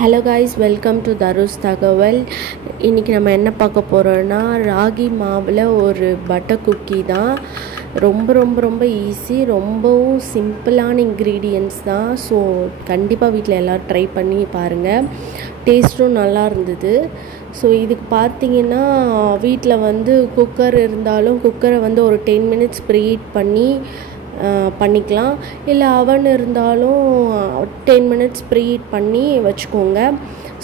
Hello guys, welcome to தருஸ் தகவல். இன்றைக்கி நம்ம என்ன பார்க்க போகிறோன்னா, ராகி மாவில் ஒரு பட்டர் குக்கி தான். ரொம்ப ரொம்ப ரொம்ப ஈஸி, ரொம்பவும் சிம்பிளான இன்க்ரீடியன்ட்ஸ் தான். ஸோ கண்டிப்பாக வீட்டில் எல்லோரும் ட்ரை பண்ணி பாருங்கள். டேஸ்ட்டும் நல்லா இருந்தது. ஸோ இதுக்கு பார்த்தீங்கன்னா, வீட்டில் குக்கர் இருந்தாலும் குக்கரை ஒரு 10 மினிட்ஸ் ப்ரீஹீட் பண்ணிக்கலாம். இல்லை அவன் இருந்தாலும் 10 மினிட்ஸ் ப்ரீஹீட் பண்ணி வச்சுக்கோங்க.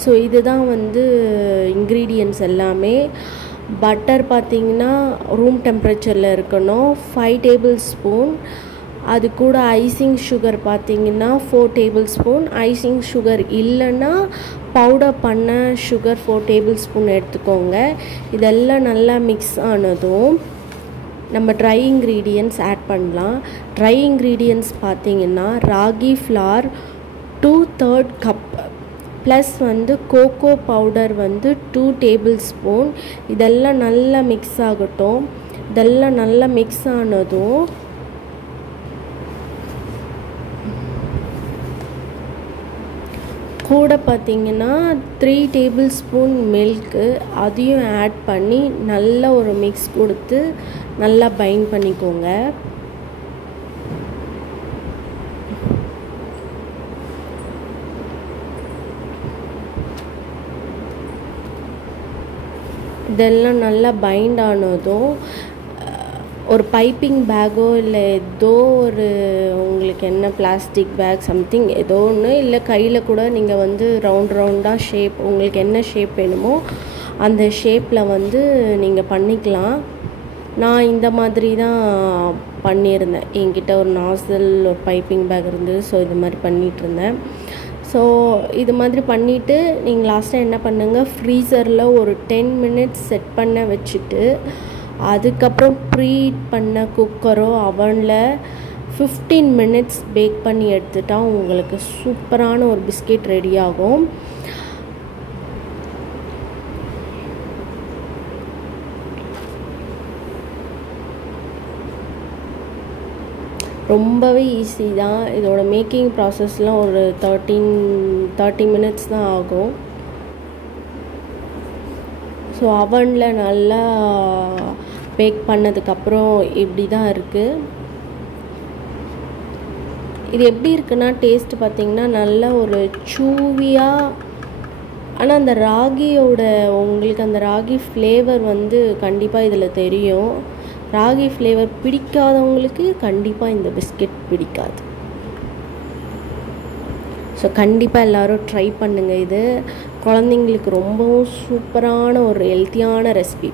ஸோ இதுதான் இன்க்ரீடியன்ட்ஸ் எல்லாமே. பட்டர் பார்த்திங்கன்னா ரூம் டெம்பரேச்சரில் இருக்கணும், 5 டேபிள் ஸ்பூன். அது கூட ஐசிங் சுகர் பார்த்திங்கன்னா 4 டேபிள் ஸ்பூன். ஐசிங் சுகர் இல்லைன்னா பவுடர் பண்ண சுகர் 4 டேபிள் ஸ்பூன் எடுத்துக்கோங்க. இதெல்லாம் நல்லா மிக்ஸ் ஆனதும் நம்ம ட்ரை இன்க்ரீடியன்ட்ஸ் ஆட் பண்ணலாம். ட்ரை இன்க்ரீடியன்ட்ஸ் பார்த்திங்கன்னா ragi flour 2/3 cup plus cocoa powder 2 tablespoon. இதெல்லாம் நல்லா மிக்ஸ் ஆகட்டும். இதெல்லாம் நல்லா மிக்ஸ் ஆனதும் கூட பார்த்திங்கன்னா 3 டேபிள் ஸ்பூன் மில்க்கு, அதையும் ஆட் பண்ணி நல்லா ஒரு மிக்ஸ் கொடுத்து நல்லா பைண்ட் பண்ணிக்கோங்க. இதெல்லாம் நல்லா பைண்ட் ஆனதும் ஒரு பைப்பிங் பேக்கோ இல்லை ஏதோ ஒரு உங்களுக்கு என்ன பிளாஸ்டிக் பேக் சம்திங் ஏதோ ஒன்று, இல்லை கையில் கூட நீங்கள் ரவுண்டாக ஷேப் உங்களுக்கு என்ன ஷேப் வேணுமோ அந்த ஷேப்பில் நீங்கள் பண்ணிக்கலாம். நான் இந்த மாதிரி தான் பண்ணியிருந்தேன். என்கிட்ட ஒரு நாசல் ஒரு பைப்பிங் பேக் இருந்தது. ஸோ இது மாதிரி பண்ணிகிட்ருந்தேன். ஸோ இது மாதிரி பண்ணிவிட்டு நீங்கள் லாஸ்ட்டாக என்ன பண்ணுங்கள், ஃப்ரீசரில் ஒரு 10 மினிட்ஸ் செட் பண்ண வச்சுட்டு அதுக்கப்புறம் ப்ரீஹீட் பண்ண குக்கரோ அவனில் 15 மினிட்ஸ் பேக் பண்ணி எடுத்துட்டால் உங்களுக்கு சூப்பரான ஒரு பிஸ்கெட் ரெடி ஆகும். ரொம்பவே ஈஸி தான். இதோட மேக்கிங் ப்ராசஸ்லாம் ஒரு 30 மினிட்ஸ் தான் ஆகும். ஸோ அவனில் நல்லா பேக் பண்ணதுக்கப்புறம் இப்படி தான் இருக்குது. இது எப்படி இருக்குன்னா, டேஸ்ட்டு பார்த்திங்கன்னா நல்ல ஒரு சூவியாக, ஆனால் அந்த ராகியோட உங்களுக்கு அந்த ராகி ஃப்ளேவர் கண்டிப்பாக இதில் தெரியும். ராகி ஃப்ளேவர் பிடிக்காதவங்களுக்கு கண்டிப்பாக இந்த பிஸ்கெட் பிடிக்காது. ஸோ கண்டிப்பாக எல்லோரும் ட்ரை பண்ணுங்கள். இது குழந்தைங்களுக்கு ரொம்பவும் சூப்பரான ஒரு ஹெல்த்தியான ரெசிபி.